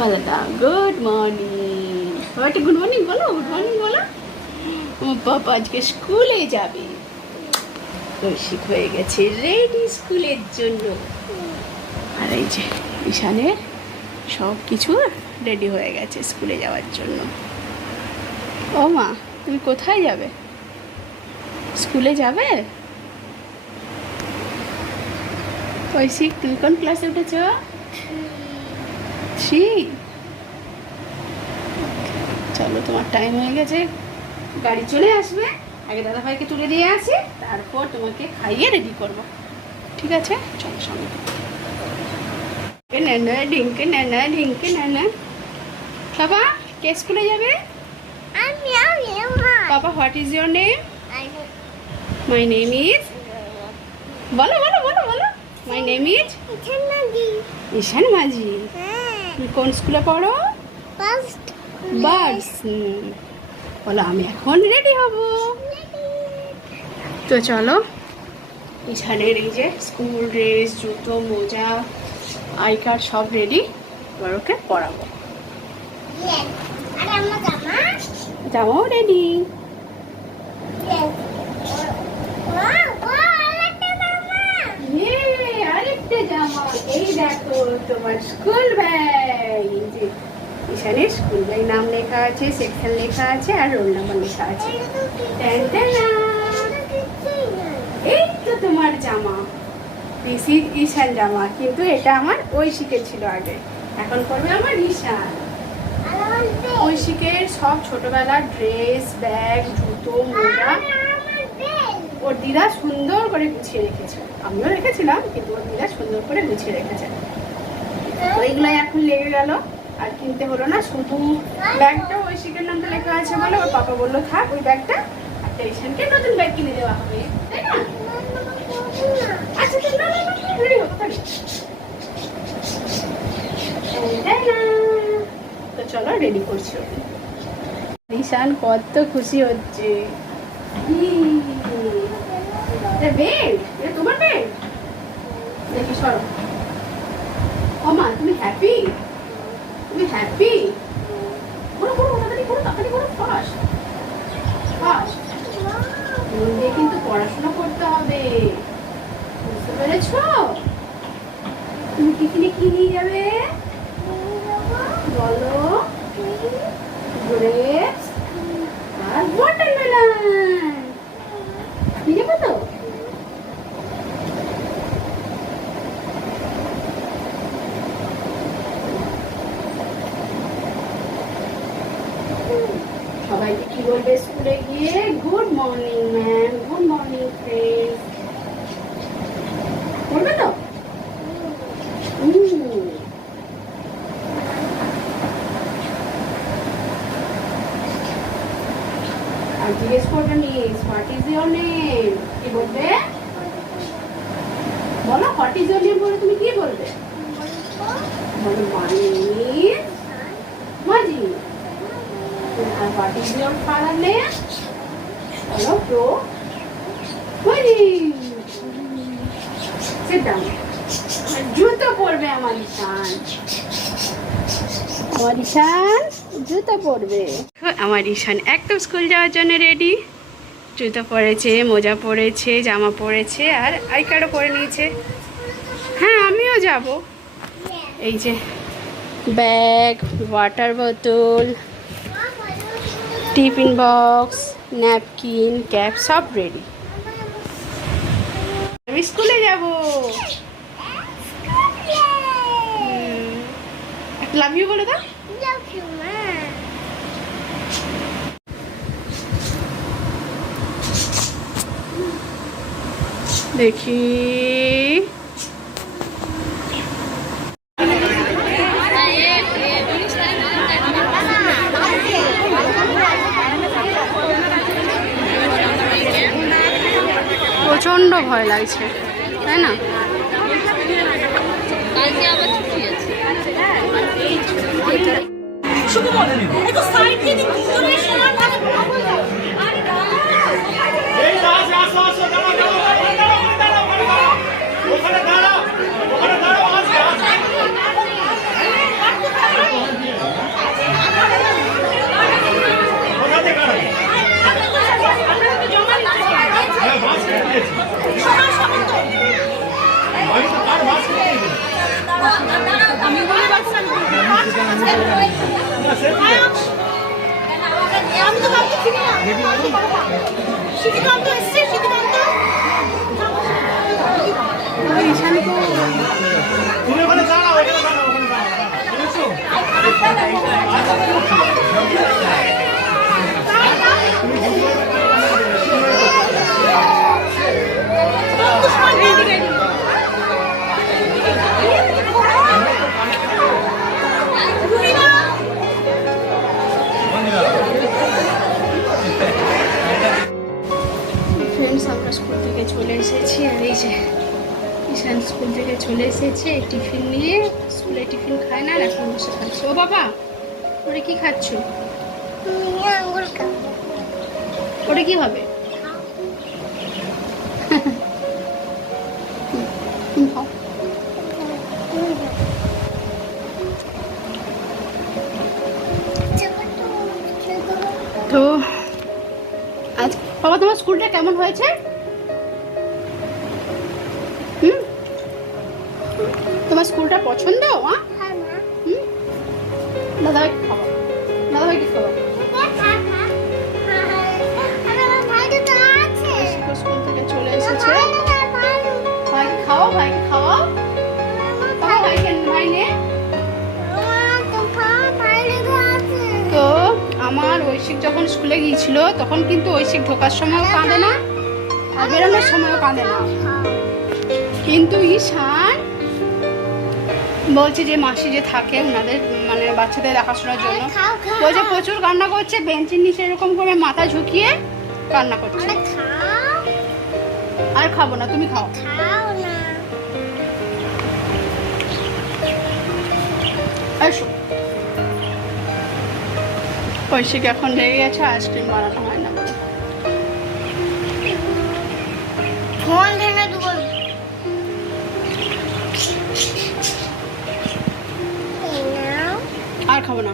বলো না good morning. একটা গুড মর্নিং বলো, গুড মর্নিং বলো। আমার পাপা আজকে স্কুলে যাবে, রসিক হয়ে গেছে রেডি স্কুলের জন্য। আর এই যে ঈশানের সব কিছু রেডি হয়ে গেছে স্কুলে যাওয়ার জন্য। ও মা, তুমি কোথায় যাবে? স্কুলে যাবে? ঐশিক, তুমি কোন ক্লাসে উঠেছ? 3। চলো, তোমার টাইম হয়ে গেছে, গাড়ি চলে আসবে। আগে দাদাভাইকে তুলে দিয়ে আসি, তারপর তোমাকে খাইয়ে রেডি করবো, ঠিক আছে? চলো সঙ্গে। নানা ঢিঙ্কে নানা ঢিঙ্কে নানা। বাবা, কে স্কুলে যাবে? বাবা, what is your name? My name is, বলো বলো বলো বলো। মাই নেম ইজ ঈশান মাঝি। তুমি কোন স্কুলে পড়ো? বার্ডস। বলো, আমি এখন রেডি হব। তো চলো, ঈশানের এই যে স্কুল ড্রেস, জুতো, মোজা, আই কার্ড সব রেডি। এবার ওকে পড়াবো। জামাও রেডি। আরেকটা জামা, এই দেখো তোমার স্কুল ব্যাগ। এই যে ঈশানের স্কুল ব্যাগ, নাম লেখা আছে, সেকশন লেখা আছে, আর রোল নাম্বার লেখা আছে। এই তো তোমার জামা, দিস ইজ ঈশান জামা, কিন্তু এটা আমার ঐশিকের ছিল আগে, এখন পড়বে আমার ঈশান। ঐশিকের সব ছোটবেলার ড্রেস, ব্যাগ, জুতো, মোজা ওর দিদা সুন্দর করে গুছিয়ে রেখেছে। আমিও রেখেছিলাম, কিন্তু ওর দিদা সুন্দর করে গুছিয়ে রেখেছে। তো এগুলো এখন লেগে গেল, আর কিনতে হলো না। শুধু ব্যাগটা ঐশিকের নামটা লেখা আছে বলে ওর পাপা বললো থাক ওই ব্যাগটা, আর ঈশানকে নতুন ব্যাগ কিনে দেওয়া হবে, তাই না? আচ্ছা, রেডি হবো, তো চলো রেডি করছি ওকে। ঈশান কত খুশি হচ্ছে। তোমার বেড দেখি, সরো। ও মা, তুমি হ্যাপি? তুমি হ্যাপি? করো করো, তাড়াতাড়ি করো, তাড়াতাড়ি করো, ফাস্ট ফাস্ট। মন দিয়ে কিন্তু পড়াশোনা করতে হবে, বুঝতে পেরেছ? তুমি টিফিনে কি নিয়ে যাবে বলো? গ্রেপস আর ওয়াটারমেলন নিয়ে যাবো তো? সবাইকে কি বলবে স্কুলে গিয়ে? Good morning ma'am, good morning friends বলবে তো? আর জিজ্ঞেস করবে miss, what is your name? কি বলবে বলো? হোয়াট ইজ ইয়োর নেম বলে তুমি কি বলবে? বলো মাই নেম ইজ মাজি। আর what is your father name? বলো প্রো মাজি। Sit down. জুতো পরবে আমার ঈশান, আমার ঈশান জুতো পরবে। আমার ঈশান একদম স্কুল যাওয়ার জন্য রেডি। জুতো পরেছে, মোজা পরেছে, জামা পরেছে, আর আই কার্ডও পরে নিয়েছে। হ্যাঁ, আমিও যাব। এই যে ব্যাগ, ওয়াটার বোতল, টিফিন বক্স, ন্যাপকিন, ক্যাপ সব রেডি। আমি স্কুলে যাব। লাভ ইউ বলে দাও। দেখি প্রচন্ড ভয় লাগছে, তাই না? আমরা স্কুল থেকে চলে এসেছি, আর এই যে ঈশান স্কুল থেকে চলে এসেছে টিফিন নিয়ে। স্কুলে টিফিন খায় না, আর এখন বসে খাচ্ছে। ও বাবা, ওরে কি খাচ্ছ? ওটা কি হবে? তো আজ বাবা তোমার স্কুলটা কেমন হয়েছে? তোমার স্কুলটা পছন্দ? দাদাভাইকে খাওয়া, দাদাভাইকে খাওয়া। স্কুল থেকে চলে এসেছে, ভাইকে খাও, ভাইকে খাওয়াও। ভাইকে ভাই নে। তো আমার ঐশিক যখন স্কুলে গিয়েছিল তখন কিন্তু ঐশিক ঢোকার সময়ও কাঁদে না, আর বেরোনোর সময়ও কাঁদে না। কিন্তু ঈশান বলছে যে মাসি যে থাকে ওনাদের মানে বাচ্চাদের দেখাশোনার জন্য, বলছে প্রচুর কান্না করছে, বেঞ্চের নিচে এরকম করে মাথা ঝুঁকিয়ে কান্না করছে। আর খাবো না, তুমি খাও। এসো। ঐশিক এখন রেগে গেছে, আইসক্রিম বানানো হয় না বলে। আর খাবো না।